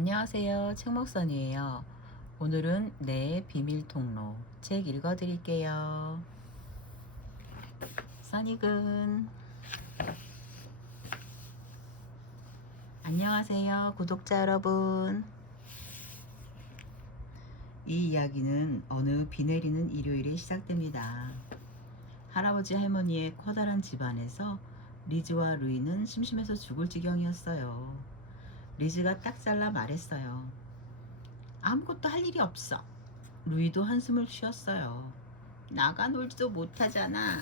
안녕하세요. 책목선이에요. 오늘은 내 비밀 통로 책 읽어드릴게요. 써니근 안녕하세요. 구독자 여러분. 이 이야기는 어느 비 내리는 일요일에 시작됩니다. 할아버지 할머니의 커다란 집안에서 리즈와 루이는 심심해서 죽을 지경이었어요. 리즈가 딱 잘라 말했어요. 아무것도 할 일이 없어. 루이도 한숨을 쉬었어요. 나가 놀지도 못하잖아.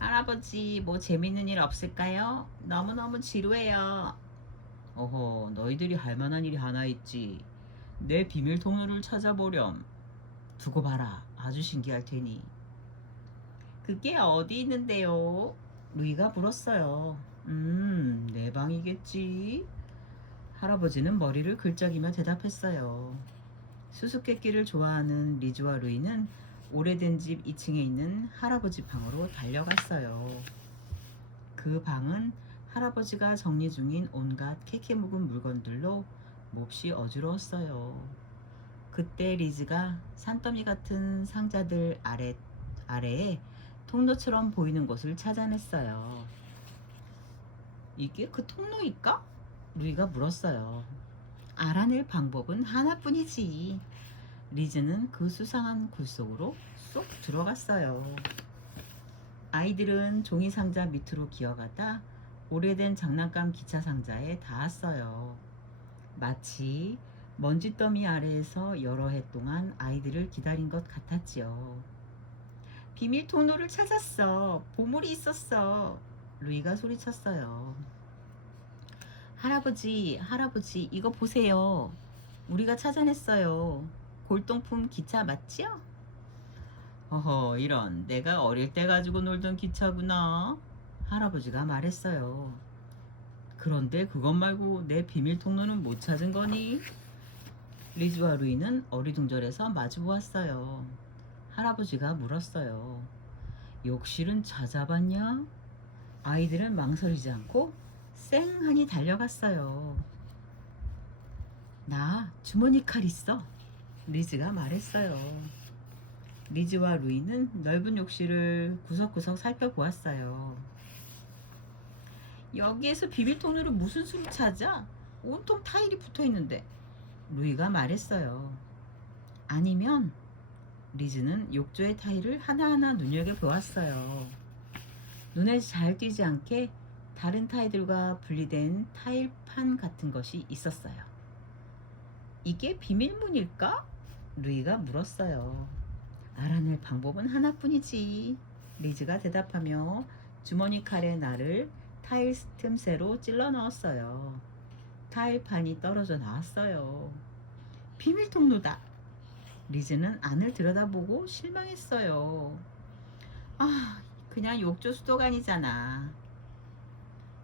할아버지, 뭐 재밌는 일 없을까요? 너무너무 지루해요. 어허, 너희들이 할 만한 일이 하나 있지. 내 비밀 통로를 찾아보렴. 두고 봐라. 아주 신기할 테니. 그게 어디 있는데요? 루이가 물었어요. 내 방이겠지. 할아버지는 머리를 긁적이며 대답했어요. 수수께끼를 좋아하는 리즈와 루이는 오래된 집 2층에 있는 할아버지 방으로 달려갔어요. 그 방은 할아버지가 정리 중인 온갖 캐캐 묵은 물건들로 몹시 어지러웠어요. 그때 리즈가 산더미 같은 상자들 아래에 통로처럼 보이는 곳을 찾아냈어요. 이게 그 통로일까? 루이가 물었어요. 알아낼 방법은 하나뿐이지. 리즈는 그 수상한 굴 속으로 쏙 들어갔어요. 아이들은 종이 상자 밑으로 기어가다 오래된 장난감 기차 상자에 닿았어요. 마치 먼지더미 아래에서 여러 해 동안 아이들을 기다린 것 같았지요. 비밀 통로를 찾았어. 보물이 있었어. 루이가 소리쳤어요. 할아버지, 할아버지, 이거 보세요. 우리가 찾아냈어요. 골동품 기차 맞지요? 어허, 이런, 내가 어릴 때 가지고 놀던 기차구나. 할아버지가 말했어요. 그런데 그것 말고 내 비밀 통로는 못 찾은 거니? 리즈와 루이는 어리둥절해서 마주보았어요. 할아버지가 물었어요. 욕실은 찾아봤냐? 아이들은 망설이지 않고 쌩하니 달려갔어요. 나 주머니 칼 있어. 리즈가 말했어요. 리즈와 루이는 넓은 욕실을 구석구석 살펴보았어요. 여기에서 비밀 통로를 무슨 수로 찾아? 온통 타일이 붙어 있는데. 루이가 말했어요. 아니면 리즈는 욕조의 타일을 하나하나 눈여겨보았어요. 눈에 잘 띄지 않게 다른 타일들과 분리된 타일판 같은 것이 있었어요. 이게 비밀문일까? 루이가 물었어요. 알아낼 방법은 하나뿐이지. 리즈가 대답하며 주머니 칼의 날을 타일 틈새로 찔러 넣었어요. 타일판이 떨어져 나왔어요. 비밀 통로다. 리즈는 안을 들여다보고 실망했어요. 아, 그냥 욕조 수도관이잖아.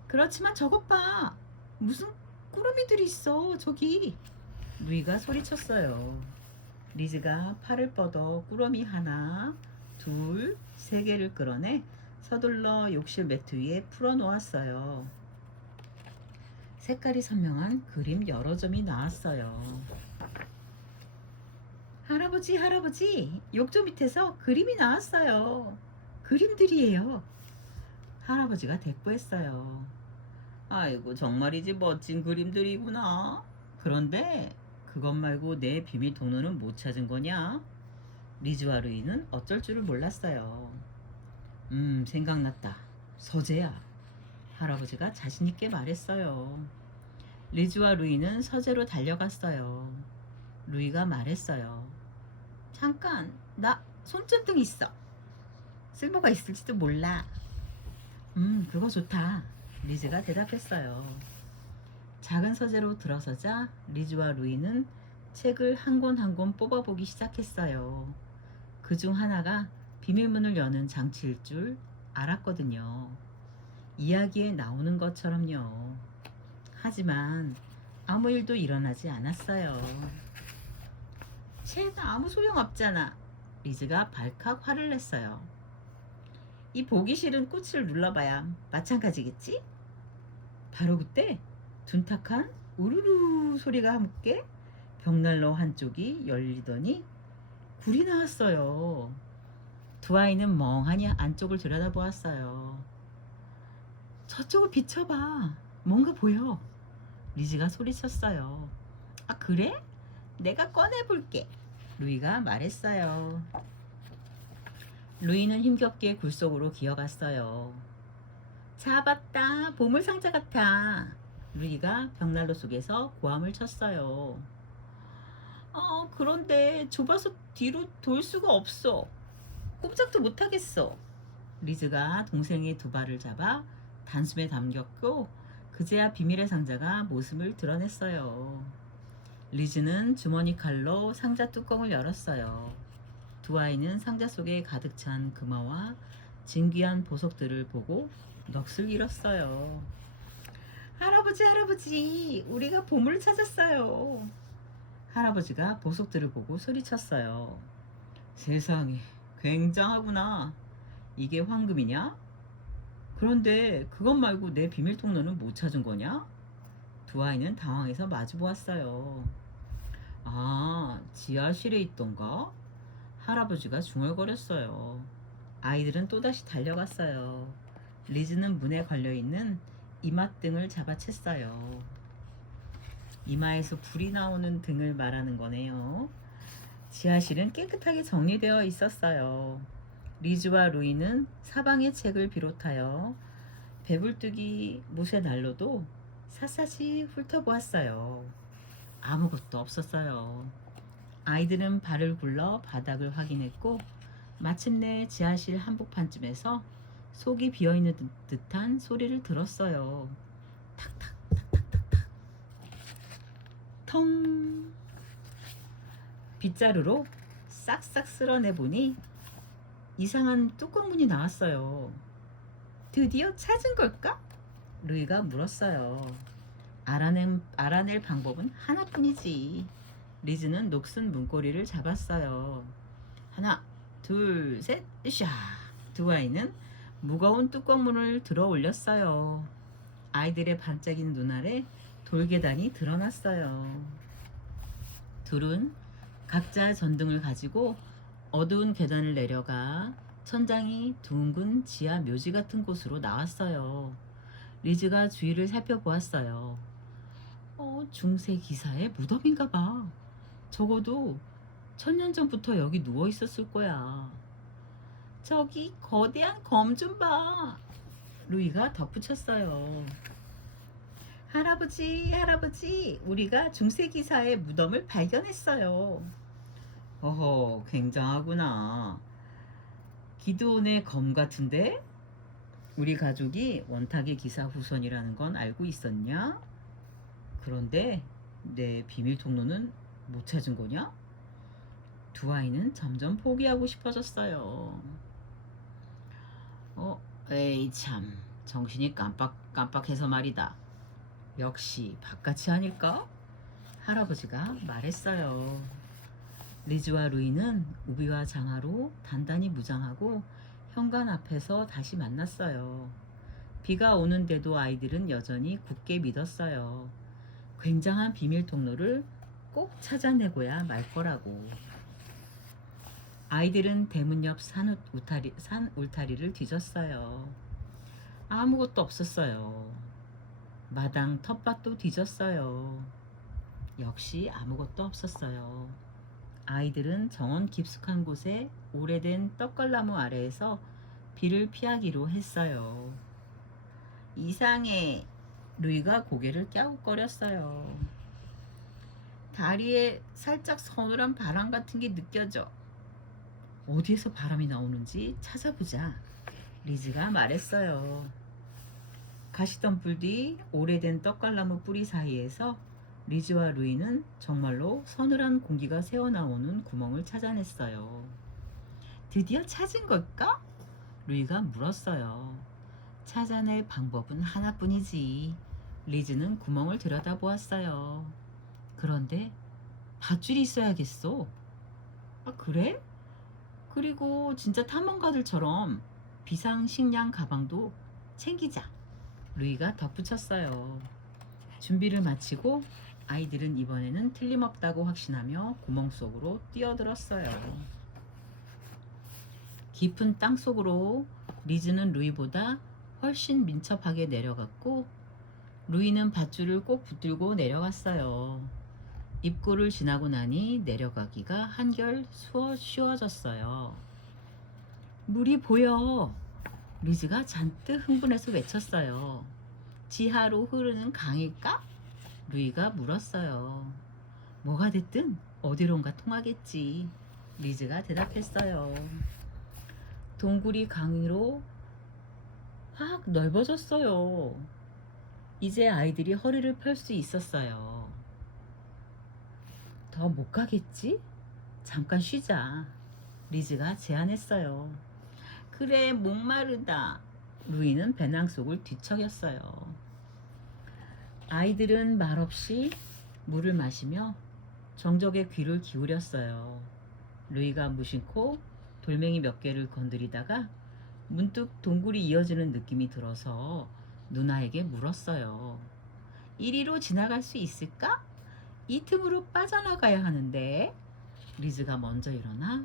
그렇지만 저것 봐. 무슨 꾸러미들이 있어, 저기. 루이가 소리쳤어요. 리즈가 팔을 뻗어 꾸러미 하나, 둘, 세 개를 끌어내 서둘러 욕실 매트 위에 풀어놓았어요. 색깔이 선명한 그림 여러 점이 나왔어요. 할아버지, 할아버지, 욕조 밑에서 그림이 나왔어요. 그림들이에요. 할아버지가 대꾸했어요. 아이고, 정말이지 멋진 그림들이구나. 그런데 그것 말고 내 비밀 통로는 못 찾은 거냐? 리즈와 루이는 어쩔 줄을 몰랐어요. 생각났다. 서재야. 할아버지가 자신있게 말했어요. 리즈와 루이는 서재로 달려갔어요. 루이가 말했어요. 잠깐, 나 손전등 있어. 쓸모가 있을지도 몰라. 그거 좋다. 리즈가 대답했어요. 작은 서재로 들어서자 리즈와 루이는 책을 한 권 한 권 뽑아보기 시작했어요. 그중 하나가 비밀문을 여는 장치일 줄 알았거든요. 이야기에 나오는 것처럼요. 하지만 아무 일도 일어나지 않았어요. 쟤는 아무 소용없잖아. 리즈가 발칵 화를 냈어요. 이 보기 싫은 꽃을 눌러봐야 마찬가지겠지? 바로 그때 둔탁한 우르르 소리가 함께 벽난로 한쪽이 열리더니 굴이 나왔어요. 두 아이는 멍하니 안쪽을 들여다보았어요. 저쪽을 비춰봐. 뭔가 보여. 리즈가 소리쳤어요. 아, 그래? 내가 꺼내볼게. 루이가 말했어요. 루이는 힘겹게 굴 속으로 기어갔어요. 잡았다. 보물상자 같아. 루이가 벽난로 속에서 고함을 쳤어요. 그런데 좁아서 뒤로 돌 수가 없어. 꼼짝도 못하겠어. 리즈가 동생의 두 발을 잡아 단숨에 담겼고 그제야 비밀의 상자가 모습을 드러냈어요. 리즈는 주머니 칼로 상자 뚜껑을 열었어요. 두 아이는 상자 속에 가득 찬 금화와 진귀한 보석들을 보고 넋을 잃었어요. 할아버지, 할아버지, 우리가 보물을 찾았어요. 할아버지가 보석들을 보고 소리쳤어요. 세상에, 굉장하구나. 이게 황금이냐? 그런데 그것 말고 내 비밀 통로는 못 찾은 거냐? 두 아이는 당황해서 마주 보았어요. 아, 지하실에 있던가? 할아버지가 중얼거렸어요. 아이들은 또다시 달려갔어요. 리즈는 문에 걸려있는 이맛등을 잡아챘어요. 이마에서 불이 나오는 등을 말하는 거네요. 지하실은 깨끗하게 정리되어 있었어요. 리즈와 루이는 사방의 책을 비롯하여 배불뚝이 못의 난로도 샅샅이 훑어보았어요. 아무것도 없었어요. 아이들은 발을 굴러 바닥을 확인했고 마침내 지하실 한복판쯤에서 속이 비어있는 듯한 소리를 들었어요. 탁탁 탁탁탁탁 텅. 빗자루로 싹싹 쓸어내보니 이상한 뚜껑문이 나왔어요. 드디어 찾은 걸까? 루이가 물었어요. 알아낼 방법은 하나뿐이지. 리즈는 녹슨 문고리를 잡았어요. 하나, 둘, 셋, 으쌰. 두 아이는 무거운 뚜껑문을 들어 올렸어요. 아이들의 반짝이는 눈알에 돌계단이 드러났어요. 둘은 각자 전등을 가지고 어두운 계단을 내려가 천장이 둥근 지하 묘지 같은 곳으로 나왔어요. 리즈가 주위를 살펴보았어요. 중세 기사의 무덤인가 봐. 적어도 1000년 전부터 여기 누워 있었을 거야. 저기 거대한 검 좀 봐. 루이가 덧붙였어요. 할아버지, 할아버지, 우리가 중세 기사의 무덤을 발견했어요. 어허, 굉장하구나. 기드온의 검 같은데? 우리 가족이 원탁의 기사 후손이라는 건 알고 있었냐? 그런데 내 비밀 통로는 못 찾은 거냐? 두 아이는 점점 포기하고 싶어졌어요. 에이 참, 정신이 깜빡깜빡해서 말이다. 역시 바깥이 아닐까? 할아버지가 말했어요. 리즈와 루이는 우비와 장화로 단단히 무장하고 현관 앞에서 다시 만났어요. 비가 오는데도 아이들은 여전히 굳게 믿었어요. 굉장한 비밀 통로를 꼭 찾아내고야 말 거라고. 아이들은 대문 옆 산 울타리를 뒤졌어요. 아무것도 없었어요. 마당 텃밭도 뒤졌어요. 역시 아무것도 없었어요. 아이들은 정원 깊숙한 곳에 오래된 떡갈나무 아래에서 비를 피하기로 했어요. 이상해. 루이가 고개를 갸웃거렸어요. 다리에 살짝 서늘한 바람 같은 게 느껴져. 어디에서 바람이 나오는지 찾아보자. 리즈가 말했어요. 가시덤불 뒤 오래된 떡갈나무 뿌리 사이에서 리즈와 루이는 정말로 서늘한 공기가 새어나오는 구멍을 찾아냈어요. 드디어 찾은 걸까? 루이가 물었어요. 찾아낼 방법은 하나뿐이지. 리즈는 구멍을 들여다보았어요. 그런데 밧줄이 있어야겠어. 아, 그래? 그리고 진짜 탐험가들처럼 비상식량 가방도 챙기자. 루이가 덧붙였어요. 준비를 마치고 아이들은 이번에는 틀림없다고 확신하며 구멍 속으로 뛰어들었어요. 깊은 땅 속으로 리즈는 루이보다 훨씬 민첩하게 내려갔고 루이는 밧줄을 꼭 붙들고 내려갔어요. 입구를 지나고 나니 내려가기가 한결 쉬워졌어요. 물이 보여! 리즈가 잔뜩 흥분해서 외쳤어요. 지하로 흐르는 강일까? 루이가 물었어요. 뭐가 됐든 어디론가 통하겠지. 리즈가 대답했어요. 동굴이 강으로 확 넓어졌어요. 이제 아이들이 허리를 펼 수 있었어요. 더 못 가겠지? 잠깐 쉬자. 리즈가 제안했어요. 그래, 목마르다. 루이는 배낭 속을 뒤척였어요. 아이들은 말없이 물을 마시며 정적에 귀를 기울였어요. 루이가 무심코 돌멩이 몇 개를 건드리다가 문득 동굴이 이어지는 느낌이 들어서 누나에게 물었어요. 이리로 지나갈 수 있을까? 이 틈으로 빠져나가야 하는데. 리즈가 먼저 일어나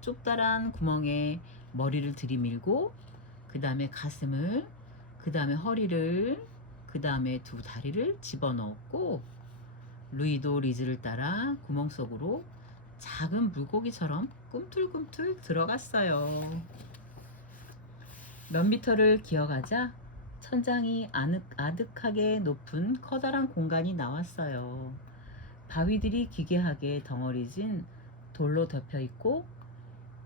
좁다란 구멍에 머리를 들이밀고 그 다음에 가슴을, 그 다음에 허리를, 그 다음에 두 다리를 집어넣었고 루이도 리즈를 따라 구멍 속으로 작은 물고기처럼 꿈틀꿈틀 들어갔어요. 몇 미터를 기어가자 천장이 아득하게 높은 커다란 공간이 나왔어요. 바위들이 기괴하게 덩어리진 돌로 덮여 있고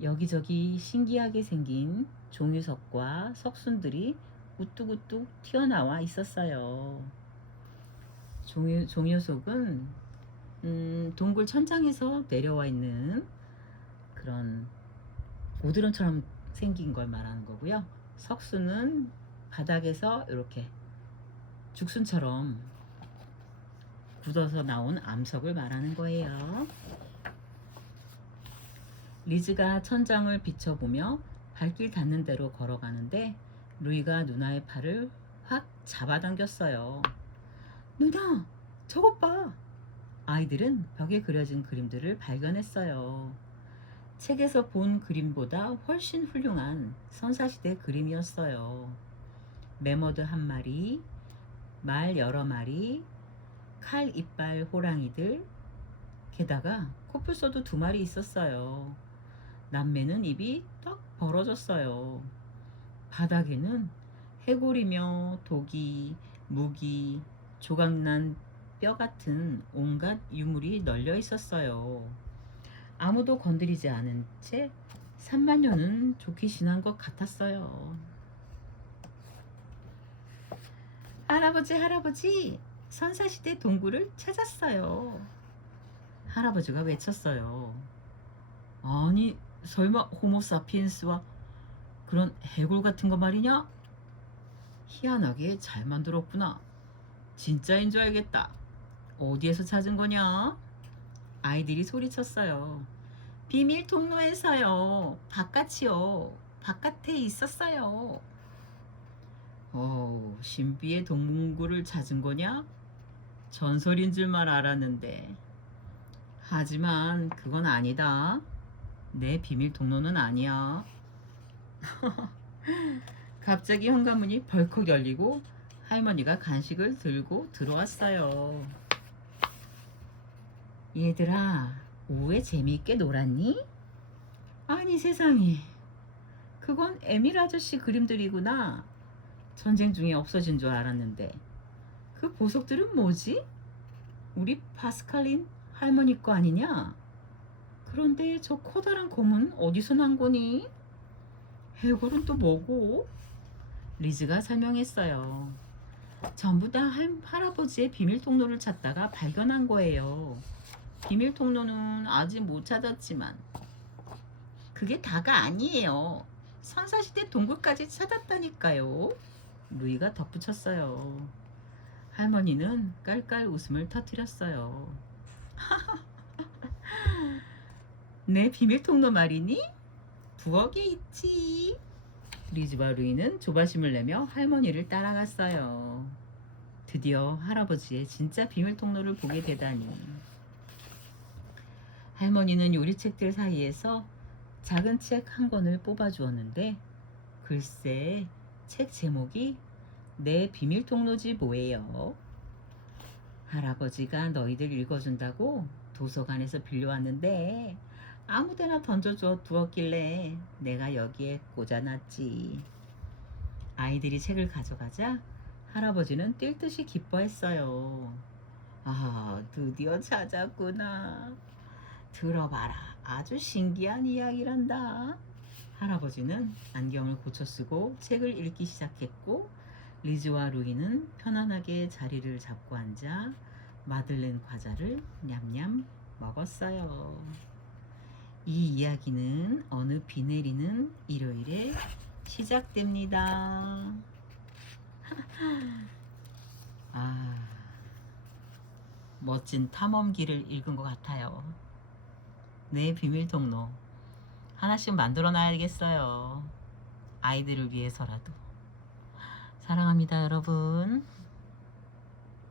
여기저기 신기하게 생긴 종유석과 석순들이 우뚝우뚝 튀어나와 있었어요. 종유석은 동굴 천장에서 내려와 있는 그런 고드름처럼 생긴 걸 말하는 거고요. 석순은 바닥에서 이렇게 죽순처럼 굳어서 나온 암석을 말하는 거예요. 리즈가 천장을 비춰보며 발길 닿는 대로 걸어가는데 루이가 누나의 팔을 확 잡아당겼어요. 누나, 저것 봐! 아이들은 벽에 그려진 그림들을 발견했어요. 책에서 본 그림보다 훨씬 훌륭한 선사시대 그림이었어요. 매머드 한 마리, 말 여러 마리, 칼 이빨 호랑이들, 게다가 코뿔소도 2마리 있었어요. 남매는 입이 떡 벌어졌어요. 바닥에는 해골이며 독이, 무기, 조각난 뼈 같은 온갖 유물이 널려 있었어요. 아무도 건드리지 않은 채 3만년은 좋게 지난 것 같았어요. 할아버지, 할아버지, 선사시대 동굴을 찾았어요. 할아버지가 외쳤어요. 아니, 설마 호모사피엔스와 그런 해골 같은 거 말이냐? 희한하게 잘 만들었구나. 진짜인 줄 알겠다. 어디에서 찾은 거냐? 아이들이 소리쳤어요. 비밀 통로에서요. 바깥이요. 바깥에 있었어요. 신비의 동굴을 찾은 거냐? 전설인 줄만 알았는데. 하지만 그건 아니다. 내 비밀 통로는 아니야. 갑자기 현관문이 벌컥 열리고 할머니가 간식을 들고 들어왔어요. 얘들아, 오후에 재미있게 놀았니? 아니 세상에, 그건 에밀 아저씨 그림들이구나. 전쟁 중에 없어진 줄 알았는데. 그 보석들은 뭐지? 우리 파스칼린 할머니 거 아니냐? 그런데 저 커다란 검은 어디서 난 거니? 해골은 또 뭐고? 리즈가 설명했어요. 전부 다 할아버지의 비밀 통로를 찾다가 발견한 거예요. 비밀 통로는 아직 못 찾았지만 그게 다가 아니에요. 선사시대 동굴까지 찾았다니까요. 루이가 덧붙였어요. 할머니는 깔깔 웃음을 터뜨렸어요. 내 비밀 통로 말이니? 부엌에 있지. 리즈와 루이는 조바심을 내며 할머니를 따라갔어요. 드디어 할아버지의 진짜 비밀 통로를 보게 되다니. 할머니는 요리책들 사이에서 작은 책 한 권을 뽑아 주었는데 글쎄 책 제목이 내 비밀 통로지 뭐예요. 할아버지가 너희들 읽어준다고 도서관에서 빌려왔는데 아무데나 던져줘 두었길래 내가 여기에 꽂아놨지. 아이들이 책을 가져가자 할아버지는 뛸 듯이 기뻐했어요. 아, 드디어 찾았구나. 들어봐라. 아주 신기한 이야기란다. 할아버지는 안경을 고쳐 쓰고 책을 읽기 시작했고 리즈와 루이는 편안하게 자리를 잡고 앉아 마들렌 과자를 냠냠 먹었어요. 이 이야기는 어느 비 내리는 일요일에 시작됩니다. 아, 멋진 탐험기를 읽은 것 같아요. 내 비밀 통로 하나씩 만들어 놔야겠어요. 아이들을 위해서라도. 사랑합니다, 여러분.